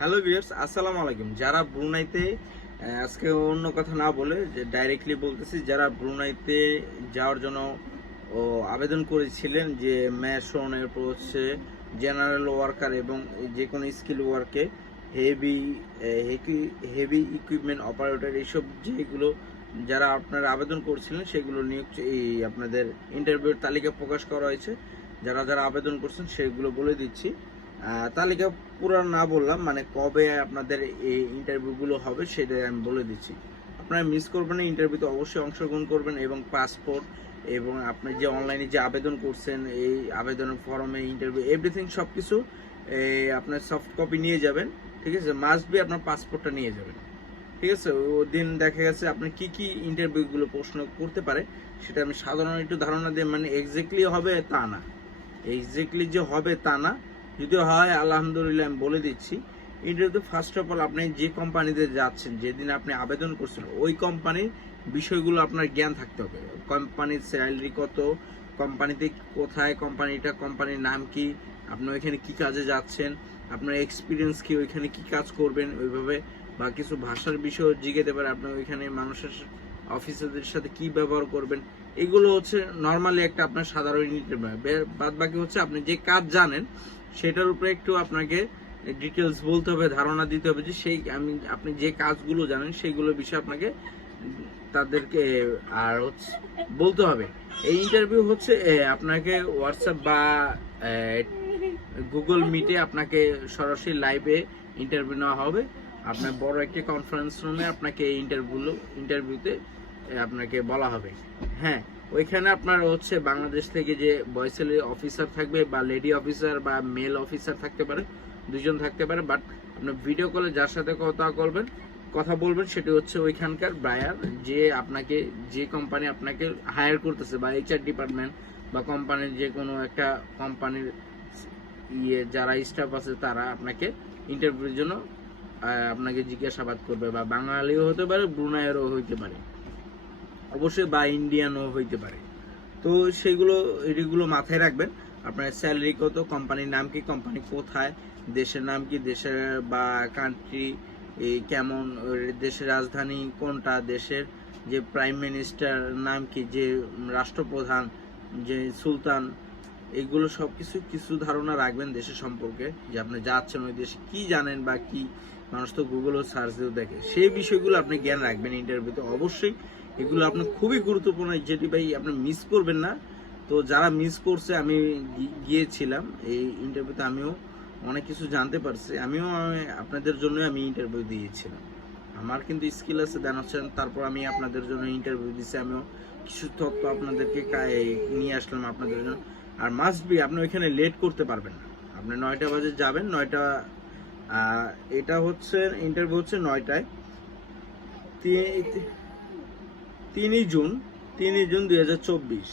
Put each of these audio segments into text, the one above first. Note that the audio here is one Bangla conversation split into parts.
হ্যালো ভিউয়ার্স, আসসালামু আলাইকুম। যারা ব্রুনাইতে আজকে অন্য কথা না বলে যে ডাইরেক্টলি বলতেছি, যারা ব্রুনাইতে যাওয়ার জন্য, ও, আবেদন করেছিলেন যে ম্যাশন এরপর হচ্ছে জেনারেল ওয়ার্কার এবং যে কোনো স্কিল ওয়ার্কে হেভি হেভি ইকুইপমেন্ট অপারেটর এইসব যেগুলো যারা আপনারা আবেদন করছিলেন, সেগুলো নিয়োগ এই আপনাদের ইন্টারভিউর তালিকা প্রকাশ করা হয়েছে। যারা যারা আবেদন করছেন, সেগুলো বলে দিচ্ছি। তালিকা পুরো না বললাম মানে কবে আপনাদের এই ইন্টারভিউগুলো হবে সেটা আমি বলে দিচ্ছি। আপনারা মিস করবেন ইন্টারভিউতে অবশ্যই অংশগ্রহণ করবেন এবং পাসপোর্ট এবং আপনি যে অনলাইনে যে আবেদন করছেন, এই আবেদনের ফর্মে ইন্টারভিউ এভরিথিং সব কিছু আপনার সফট কপি নিয়ে যাবেন, ঠিক আছে? মাস্ট বি আপনার পাসপোর্টটা নিয়ে যাবেন। ঠিক আছে? ওই দিন দেখা গেছে আপনি কি কি ইন্টারভিউগুলো প্রশ্ন করতে পারে, সেটা আমি সাধারণ একটু ধারণা দিই মানে এক্স্যাক্টলি হবে তা না। এক্স্যাক্টলি যে হবে তা না যদি হয়, আলহামদুলিল্লাহ আমি বলে দিচ্ছি ইন্টারভিউ ফার্স্ট অফ অল আপনি যে কোম্পানিতে যাচ্ছেন, যেদিন আপনি আবেদন করছেন, ওই কোম্পানির বিষয়গুলো আপনার জ্ঞান থাকতে হবে। কোম্পানির স্যালারি কত কোম্পানিতে কোথায় কোম্পানিটা কোম্পানির নাম কি, আপনি ওইখানে কি কাজে যাচ্ছেন, আপনার এক্সপিরিয়েন্স কি, ওইখানে কি কাজ করবেন, ওইভাবে বা কিছু ভাষার বিষয় জিজ্ঞেতে পারে আপনি ওইখানে মানুষের অফিসারদের সাথে কি ব্যবহার করবেন, এগুলো হচ্ছে নর্মালি একটা আপনার সাধারণ ইন্টারভিউ বাদ বাকি হচ্ছে আপনি যে কাজ জানেন, সেটার উপরে একটু আপনাকে ডিটেলস বলতে হবে, ধারণা দিতে হবে যে সেই আমি আপনি যে কাজগুলো জানেন সেইগুলো বিষয়ে আপনাকে তাদেরকে, আর হচ্ছে বলতে হবে। এই ইন্টারভিউ হচ্ছে আপনাকে হোয়াটসঅ্যাপ বা গুগল মিটে আপনাকে সরাসরি লাইভে ইন্টারভিউ নেওয়া হবে। আপনার বড় একটি কনফারেন্স রুমে আপনাকে এই ইন্টারভিউ ইন্টারভিউতে আপনাকে বলা হবে। হ্যাঁ ওইখানে আপনার হচ্ছে বাংলাদেশ থেকে যে বয়সেল অফিসার থাকবে বা লেডি অফিসার বা মেল অফিসার থাকতে পারে দুজন থাকতে পারে বাট আপনার ভিডিও কলে যার সাথে কথা করবেন কথা বলবেন, সেটি হচ্ছে ওইখানকার বায়ার যে আপনাকে, যে কোম্পানি আপনাকে হায়ার করতেছে বা এইচআর ডিপার্টমেন্ট বা কোম্পানির যে কোনো একটা কোম্পানির ইয়ে যারা স্টাফ আছে তারা আপনাকে ইন্টারভিউর জন্য আপনাকে জিজ্ঞাসাবাদ করবে বা বাঙালিও হতে পারে, ব্রুনাইয়েরও হইতে পারে। অবশ্যই বা ইন্ডিয়ানও হইতে পারে। তো সেইগুলো, এগুলো মাথায় রাখবেন। আপনার স্যালারি কত কোম্পানির নাম কি কোম্পানি কোথায়, দেশের নাম কি, দেশের বা কান্ট্রি কেমন দেশের রাজধানী কোনটা, দেশের যে প্রাইম মিনিস্টার নাম কি, যে রাষ্ট্রপ্রধান, যে সুলতান, এগুলো সব কিছু কিছু ধারণা রাখবেন দেশের সম্পর্কে, যে আপনি যাচ্ছেন ওই দেশে কী জানেন বা কি, মানুষ তো গুগলও সার্চ দিয়েও দেখে। সেই বিষয়গুলো আপনি জ্ঞান রাখবেন ইন্টারভিউতে অবশ্যই এগুলো আপনার খুবই গুরুত্বপূর্ণ। যেটি ভাই আপনি মিস করবেন না। তো যারা মিস করছে, আমি গিয়েছিলাম এই ইন্টারভিউতে আমিও অনেক কিছু জানতে পারছি। আমিও, আমি- আপনাদের জন্য আমি ইন্টারভিউ দিয়েছিলাম। আমার কিন্তু স্কিল আছে, দেন হচ্ছেন তারপর আমি আপনাদের জন্য ইন্টারভিউ দিচ্ছি আমিও কিছু তথ্য আপনাদেরকে নিয়ে আসলাম আপনাদের জন্য। আর মাস্ট বি আপনি ওইখানে লেট করতে পারবেন না। আপনি নয়টা বাজে যাবেন, নয়টা এটা হচ্ছে ইন্টারভিউ হচ্ছে নয়টায়। তিনই জুন তিনই জুন দুই হাজার চব্বিশ।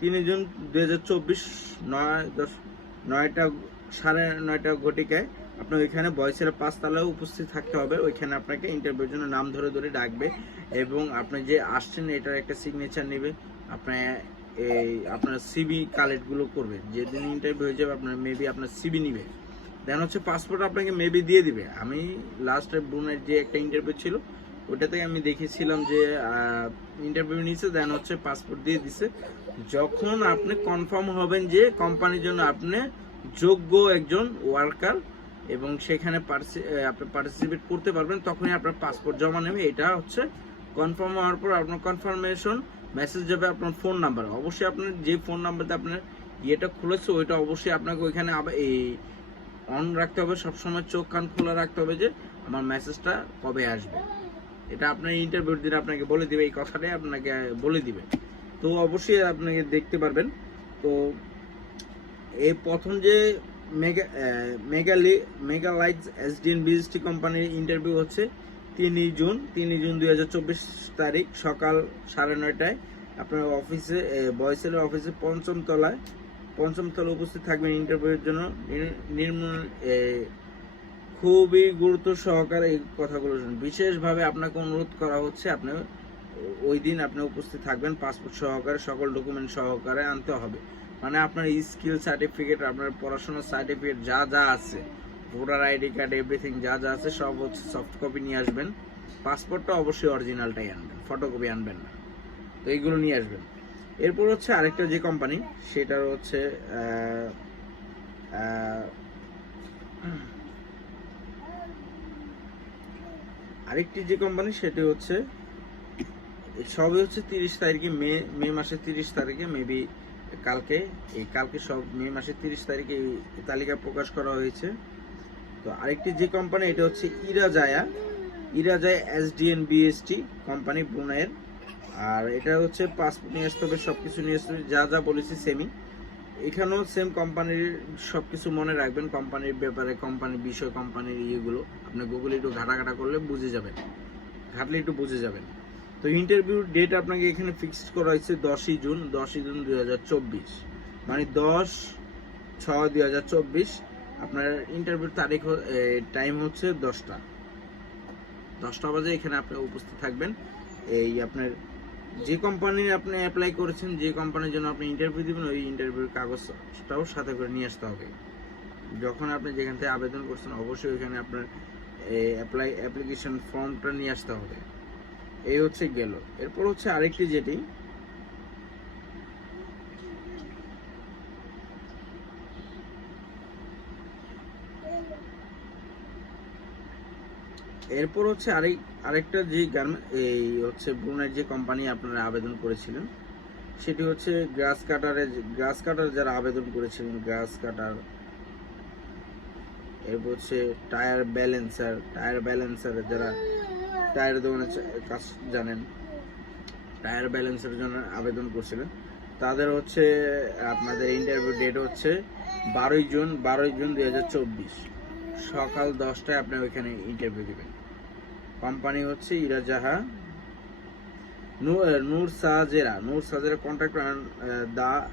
তিনই জুন দুই হাজার চব্বিশ নয় দশ, নয়টা সাড়ে নয়টা ঘটিকায় আপনার ওইখানে বয়সের পাঁচতলায় উপস্থিত থাকতে হবে। ওইখানে আপনাকে ইন্টারভিউর জন্য নাম ধরে ধরে ডাকবে এবং আপনি যে আসছেন, এটার একটা সিগনেচার নেবে। আপনার এই, আপনার সিবি কালেক্টগুলো করবে। যেদিন ইন্টারভিউ হয়ে যাবে, আপনার মেবি আপনার সিবি নিবে। দেন হচ্ছে পাসপোর্ট আপনাকে মেবি দিয়ে দিবে। আমি লাস্টে ব্রুনের যে একটা ইন্টারভিউ ছিল ওটাতে আমি দেখেছিলাম যে ইন্টারভিউ নিয়েছে দেন হচ্ছে পাসপোর্ট দিয়ে দিছে। যখন আপনি কনফার্ম হবেন যে কোম্পানির জন্য আপনি যোগ্য একজন ওয়ার্কার এবং সেখানে আপনি পার্টিসিপেট করতে পারবেন, তখনই আপনার পাসপোর্ট জমা নেবে। এটা হচ্ছে কনফার্ম হওয়ার পর আপনার কনফার্মেশন মেসেজ যাবে আপনার ফোন নাম্বার অবশ্যই আপনার যে ফোন নাম্বারতে আপনার ইয়েটা খুলেছে, ওইটা অবশ্যই আপনাকে ওইখানে এই অন রাখতে হবে। সবসময় চোখ কান খোলা রাখতে হবে যে আমার মেসেজটা কবে আসবে। এটা আপনার ইন্টারভিউ দিন আপনাকে বলে দিবে, এই কথাটাই আপনাকে বলে দিবে। তো অবশ্যই আপনাকে দেখতে পারবেন। তো এই প্রথম যে মেগা মেগালি মেগালাইটস এসডিএন বিএসটি কোম্পানির ইন্টারভিউ হচ্ছে তিনই জুন তিনই জুন দুই হাজার চব্বিশ তারিখ সকাল সাড়ে নয়টায়। আপনার অফিসে বয়সেলের অফিসে পঞ্চম তলায় পঞ্চম তলায় উপস্থিত থাকবেন ইন্টারভিউয়ের জন্য। নির- নির্মূল খুবই গুরুত্ব সহকারে এই কথাগুলো শুনুন। বিশেষভাবে আপনাকে অনুরোধ করা হচ্ছে, আপনি ওই দিন আপনি উপস্থিত থাকবেন পাসপোর্ট সহকারে, সকল ডকুমেন্ট সহকারে আনতে হবে। মানে আপনার স্কিল সার্টিফিকেট আপনার পড়াশোনার সার্টিফিকেট যা যা আছে ভোটার আইডি কার্ড এভরিথিং যা যা আছে, সব হচ্ছে সফট কপি নিয়ে আসবেন। পাসপোর্টটা অবশ্যই অরিজিনালটাই আনবেন ফটোকপি আনবেন না। তো এইগুলো নিয়ে আসবেন। এরপর হচ্ছে আরেকটা যে কোম্পানি সেটার হচ্ছে আরেকটি যে কোম্পানি সেটি হচ্ছে সবই হচ্ছে তিরিশ তারিখে, মে মে মাসের তিরিশ তারিখে মেবি কালকে, এই কালকে সব মে মাসের তিরিশ তারিখে এই তালিকা প্রকাশ করা হয়েছে। তো আরেকটি যে কোম্পানি এটা হচ্ছে Erajaya. Erajaya SDN BST company ব্রুনাইয়ের আর এটা হচ্ছে পাসপোর্ট নিয়ে আসতে হবে সব কিছু নিয়ে আসতে হবে, যা যা বলেছি সেমি এখানেও সেম কোম্পানির সব কিছু মনে রাখবেন। কোম্পানির ব্যাপারে কোম্পানির বিষয় কোম্পানির ইয়েগুলো। আপনি গুগলে একটু ঘাটাঘাটা করলে বুঝে যাবেন। ঘাটলে একটু বুঝে যাবেন। তো ইন্টারভিউ ডেট আপনাকে এখানে ফিক্সড করা হয়েছে দশই জুন দশই জুন দুই হাজার চব্বিশ। মানে দশ ছয় দুই হাজার চব্বিশ, আপনার ইন্টারভিউ তারিখ টাইম হচ্ছে দশটা। দশটা বাজে এখানে আপনি উপস্থিত থাকবেন। এই আপনার যে কোম্পানির আপনি অ্যাপ্লাই করেছেন, যে কোম্পানির জন্য আপনি ইন্টারভিউ দেবেন, ওই ইন্টারভিউর কাগজটাও সাথে করে নিয়ে আসতে হবে। যখন আপনি যেখান থেকে আবেদন করছেন, অবশ্যই ওইখানে আপনার অ্যাপ্লাই অ্যাপ্লিকেশন ফর্মটা নিয়ে আসতে হবে। এই হচ্ছে গেল। এরপর হচ্ছে আরেকটি যেটি এরপর হচ্ছে আরেক, আরেকটা যে গার্মেন্ট এই হচ্ছে ব্রুনের যে কোম্পানি আপনারা আবেদন করেছিলেন, সেটি হচ্ছে গ্রাস কাটারে গ্রাস কাটার যারা আবেদন করেছিলেন গ্রাস কাটার এরপর হচ্ছে টায়ার ব্যালেন্সার টায়ার ব্যালেন্সার যারা টায়ার দোকানে কাজ জানেন টায়ার ব্যালেন্সের জন্য আবেদন করছিলেন। তাদের হচ্ছে আপনাদের ইন্টারভিউ ডেট হচ্ছে বারোই জুন বারোই জুন দুই হাজার চব্বিশ। সকাল দশটায় আপনার ওইখানে ইন্টারভিউ দেবেন। কোম্পানি হচ্ছে ইরাজাহা Noor Noor Sajera. Noor Sajera contractor the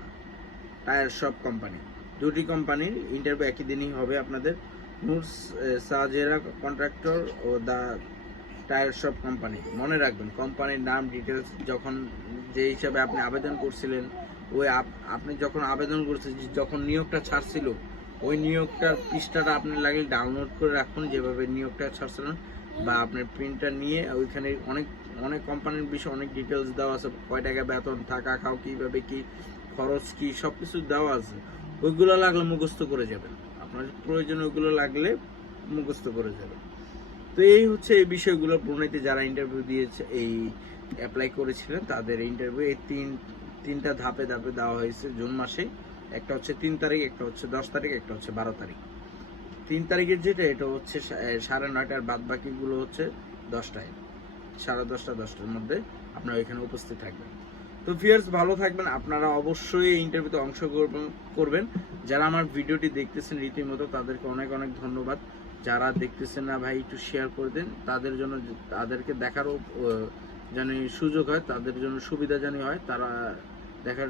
tyre shop company দুটি কোম্পানির ইন্টারভিউ একই দিনই হবে আপনাদের। নূর সাজেরা কন্ট্রাক্টর ও দা টায়ার শপ কোম্পানি মনে রাখবেন কোম্পানির নাম ডিটেলস যখন যে হিসাবে আপনি আবেদন করছিলেন, ওই আপ- আপনি যখন আবেদন করছেন যখন নিয়োগটা ছাড়ছিল ওই নিয়োগটার পৃষ্ঠাটা আপনি লাগলে ডাউনলোড করে রাখুন, যেভাবে নিয়োগটা ছাড়ছিলেন বা আপনার প্রিন্টটা নিয়ে ওইখানে অনেক অনেক কোম্পানির বিষয়ে অনেক ডিটেলস দেওয়া আছে। কয় টাকা বেতন থাকা খাও, কীভাবে কি, খরচ কি সব কিছু দেওয়া আছে। ওইগুলো লাগলে মুখস্থ করে যাবেন। আপনার প্রয়োজন ওইগুলো লাগলে মুখস্থ করে যাবেন। তো এই হচ্ছে এই বিষয়গুলো। প্রণীতি যারা ইন্টারভিউ দিয়েছে, এই অ্যাপ্লাই করেছিলেন, তাদের ইন্টারভিউ এই তিন, তিনটা ধাপে ধাপে দেওয়া হয়েছে জুন মাসে। একটা হচ্ছে তিন তারিখ, একটা হচ্ছে দশ তারিখ, একটা হচ্ছে বারো তারিখ। তিন তারিখের যেটা, এটা হচ্ছে সাড়ে নয়টার বাদ বাকিগুলো হচ্ছে দশটায়। সাড়ে দশটা, দশটার মধ্যে আপনারা এখানে উপস্থিত থাকবেন। তো ফিয়ার্স ভালো থাকবেন। আপনারা অবশ্যই এই ইন্টারভিউতে অংশগ্রহণ করবেন। যারা আমার ভিডিওটি দেখতেছেন রীতিমতো, তাদেরকে অনেক অনেক ধন্যবাদ। যারা দেখতেছেন না ভাই, একটু শেয়ার করে দেন। তাদের জন্য তাদেরকে দেখারও জানি সুযোগ হয়, তাদের জন্য সুবিধা জানি হয়। তারা দেখার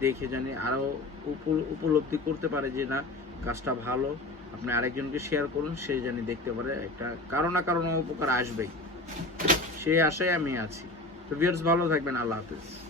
দেখে জানি আরও উপ- উপলব্ধি করতে পারে যে না, কাজটা ভালো। আপনি আরেকজনকে শেয়ার করুন, সে জানি দেখতে পারে একটা কারও না কারও উপকার আসবেই। সেই আশায় আমি আছি। তো ভিউয়ার্স ভালো থাকবেন। আল্লাহ হাফিজ।